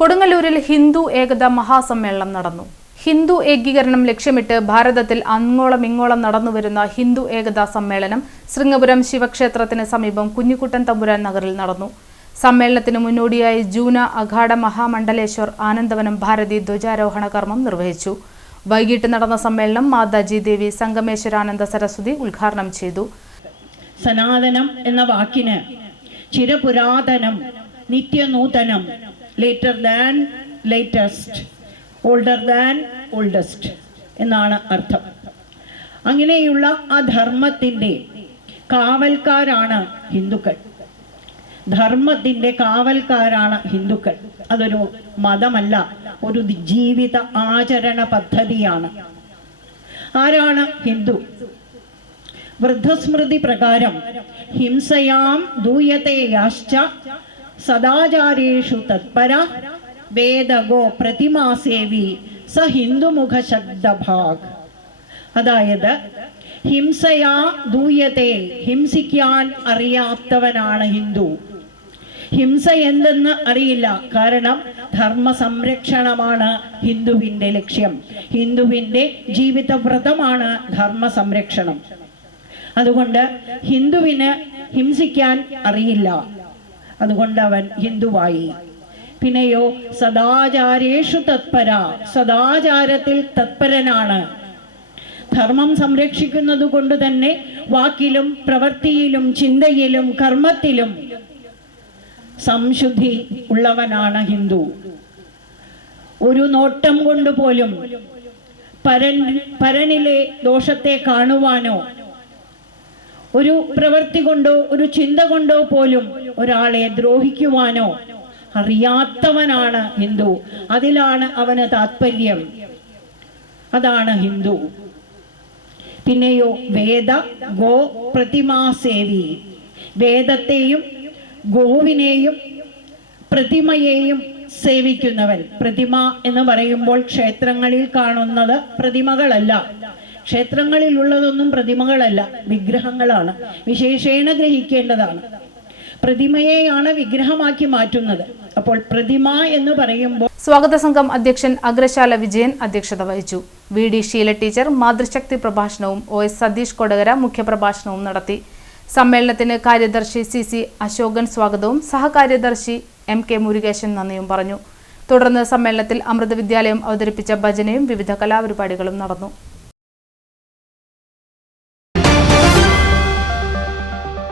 കൊടുങ്ങല്ലൂരിൽ ഹിന്ദു ഏകതാ മഹാസമ്മേളനം നടന്നു. ഹിന്ദു ഏകീകരണം ലക്ഷ്യമിട്ട് ഭാരതത്തിൽ അങ്ങോളം ഇങ്ങോളം നടന്നുവരുന്ന ഹിന്ദു ഏകതാ സമ്മേളനം ശൃംഗപുരം ശിവക്ഷേത്രത്തിന് സമീപം കുഞ്ഞിക്കുട്ടൻ തമ്പുരാൻ നഗറിൽ നടന്നു. സമ്മേളനത്തിന് മുന്നോടിയായി ജൂന അഖാഡ മഹാമണ്ഡലേശ്വർ ആനന്ദവനം ഭാരതി ധ്വജാരോഹണ കർമ്മം നിർവഹിച്ചു. വൈകിട്ട് നടന്ന സമ്മേളനം മാതാജി ദേവി സംഗമേശ്വരാനന്ദ സരസ്വതി ഉദ്ഘാടനം ചെയ്തു. സനാതനം എന്ന വാക്കിന് ചിരപുരാതനം, നിത്യനൂതനം, later than latest, older than oldest എന്നാണ് അർത്ഥം. അങ്ങനെയുള്ള ആ ധർമ്മത്തിൻ്റെ കാവൽക്കാരാണ് ഹിന്ദുക്കൾ. ധർമ്മത്തിൻ്റെ കാവൽക്കാരാണ് ഹിന്ദുക്കൾ. അതൊരു മതമല്ല, ഒരു ജീവിത ആചരണ പദ്ധതിയാണ്. ആരാണ് ഹിന്ദു? വൃദ്ധസ്മൃതി പ്രകാരം ഹിംസയാം ദൂയത്തെ യാശ്ച സദാചാരേഷു തത്പര വേദഗോ പ്രതിമാസേവി സ ഹിന്ദുമുഖ ശബ്ദഭാഗ്. അതായത് ഹിംസയാ ദൂയത്തെ, ഹിംസിക്കാൻ അറിയാത്തവനാണ് ഹിന്ദു. ഹിംസ എന്തെന്ന് അറിയില്ല. കാരണം ധർമ്മ സംരക്ഷണമാണ് ഹിന്ദുവിൻ്റെ ലക്ഷ്യം. ഹിന്ദുവിൻ്റെ ജീവിതവ്രതമാണ് ധർമ്മ സംരക്ഷണം. അതുകൊണ്ട് ഹിന്ദുവിന് ഹിംസിക്കാൻ അറിയില്ല. അതുകൊണ്ട് അവൻ ഹിന്ദുവായി. പിന്നെയോ സദാചാരേഷു തത്പര, സദാചാരത്തിൽ തത്പരനാണ്. ധർമ്മം സംരക്ഷിക്കുന്നത് കൊണ്ട് തന്നെ വാക്കിലും പ്രവൃത്തിയിലും ചിന്തയിലും കർമ്മത്തിലും സംശുദ്ധി ഉള്ളവനാണ് ഹിന്ദു. ഒരു നോട്ടം കൊണ്ട് പോലും പരനിലെ ദോഷത്തെ കാണുവാനോ ഒരു പ്രവൃത്തി കൊണ്ടോ ഒരു ചിന്ത കൊണ്ടോ പോലും ഒരാളെ ദ്രോഹിക്കുവാനോ അറിയാത്തവനാണ് ഹിന്ദു. അതിലാണ് അവന് താത്പര്യം. അതാണ് ഹിന്ദു. പിന്നെയോ വേദ ഗോ പ്രതിമാസേവി, വേദത്തെയും ഗോവിനെയും പ്രതിമയെയും സേവിക്കുന്നവൻ. പ്രതിമ എന്ന് പറയുമ്പോൾ ക്ഷേത്രങ്ങളിൽ കാണുന്നത് പ്രതിമകളല്ല. ക്ഷേത്രങ്ങളിലുള്ളതൊന്നും പ്രതിമകളല്ല, വിഗ്രഹങ്ങളാണ്. വിശേഷേണ ഗ്രഹിക്കേണ്ടതാണ്. പ്രതിമയെയാണ് വിഗ്രഹമാക്കി മാറ്റുന്നത്. അപ്പോൾ പ്രതിമ എന്ന് പറയുമ്പോൾ സ്വാഗത സംഘം അധ്യക്ഷൻ അഗ്രശാല വിജയൻ അധ്യക്ഷത വഹിച്ചു. VD ഷീല ടീച്ചർ മാതൃശക്തി പ്രഭാഷണവും OS സതീഷ് കൊടകര മുഖ്യപ്രഭാഷണവും നടത്തി. സമ്മേളനത്തിന് കാര്യദർശി CC അശോകൻ സ്വാഗതവും സഹകാര്യദർശി MK മുരുകേശൻ നന്ദിയും പറഞ്ഞു. തുടർന്ന് സമ്മേളനത്തിൽ അമൃത വിദ്യാലയം അവതരിപ്പിച്ച ഭജനയും വിവിധ കലാപരിപാടികളും നടന്നു.